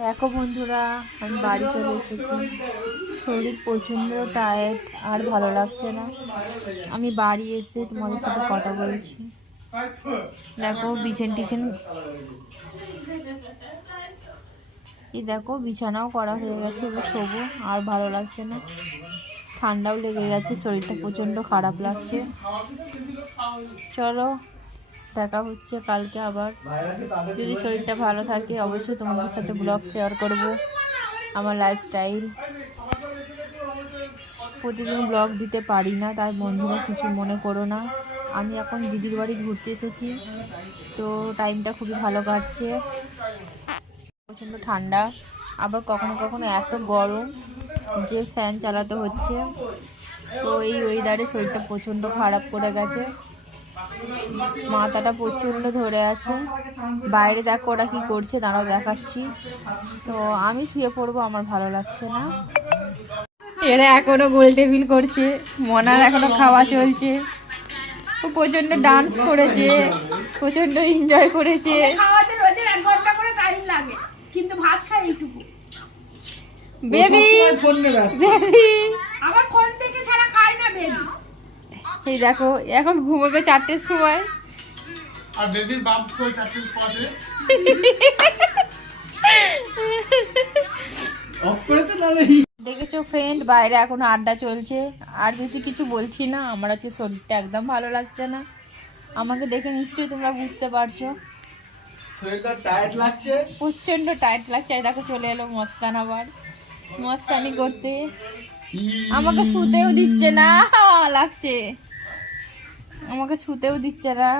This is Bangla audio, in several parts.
দেখো বন্ধুরা, আমি বাড়ি চলে এসেছি। শরীর প্রচণ্ড টায়ার্ড, আর ভালো লাগছে না। আমি বাড়ি এসে তোমাদের সাথে কথা বলছি। দেখো দেখো বিছানাও করা হয়ে গেছে, এবার শোবো। আর ভালো লাগছে না, ঠান্ডাও লেগে গেছে, শরীরটা প্রচণ্ড খারাপ লাগছে। চলো, দেখা হচ্ছে কালকে আবার। যদি শরীরটা ভালো থাকে অবশ্যই তোমাদের সাথে ব্লগ শেয়ার করব, আমার লাইফস্টাইল। প্রতিদিন ব্লগ দিতে পারি না, তাই বন্ধুরা কিছু মনে করো না। আমি এখন দিদির বাড়ি ঘুরতে এসেছি, তো টাইমটা খুবই ভালো কাটছে। প্রচণ্ড ঠান্ডা, আবার কখনো কখনো এত গরম যে ফ্যান চালাতে হচ্ছে। তো এই ওয়েদারে শরীরটা প্রচণ্ড খারাপ করে গেছে, মাথাটা প্রচণ্ড ধরে আছে। বাইরে দেখো ওরা কি করছে, তারাও দেখাচ্ছি। তো আমি শুয়ে পড়বো, আমার ভালো লাগছে না। এরা এখনো গোল টেবিল করছে, মনার এখনো খাওয়া চলছে। ও প্রচণ্ড ডান্স করেছে, প্রচণ্ড এনজয় করেছে। বেবি বেবি আমার ফোন থেকে ছাড়া খায় না বেবি। এই দেখো এখন ঘুমাবে 4টের সময়। আর বেবির বাপ কই 4টের পরে অফ করে তো নালে। দেখেছো ফ্রেন্ড, বাইরে এখন আড্ডা চলছে। আর বেশি কিছু বলছি না, আমার আছে শরীরটা একদম ভালো লাগছে না। আমাকে দেখে নিশ্চয়ই তোমরা বুঝতে পারছো শরীরটা টায়ার্ড লাগছে, প্রচন্ড টাইট লাগছে। এই দেখো চলে এলো মস্তান, আবার মস্তানি করতে। আমাকে শুতেও দিচ্ছে না, লাগছে আমাকে শুতেও দিচ্ছে না,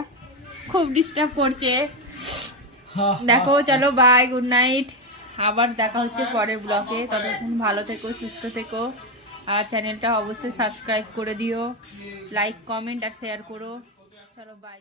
খুব ডিস্টার্ব করছে। দেখো চলো, বাই, গুড নাইট। আবার দেখা হচ্ছে পরের ব্লগে। ততক্ষণ ভালো থেকো, সুস্থ থেকো। আর চ্যানেলটা অবশ্যই সাবস্ক্রাইব করে দিও, লাইক, কমেন্ট আর শেয়ার করো। চলো বাই।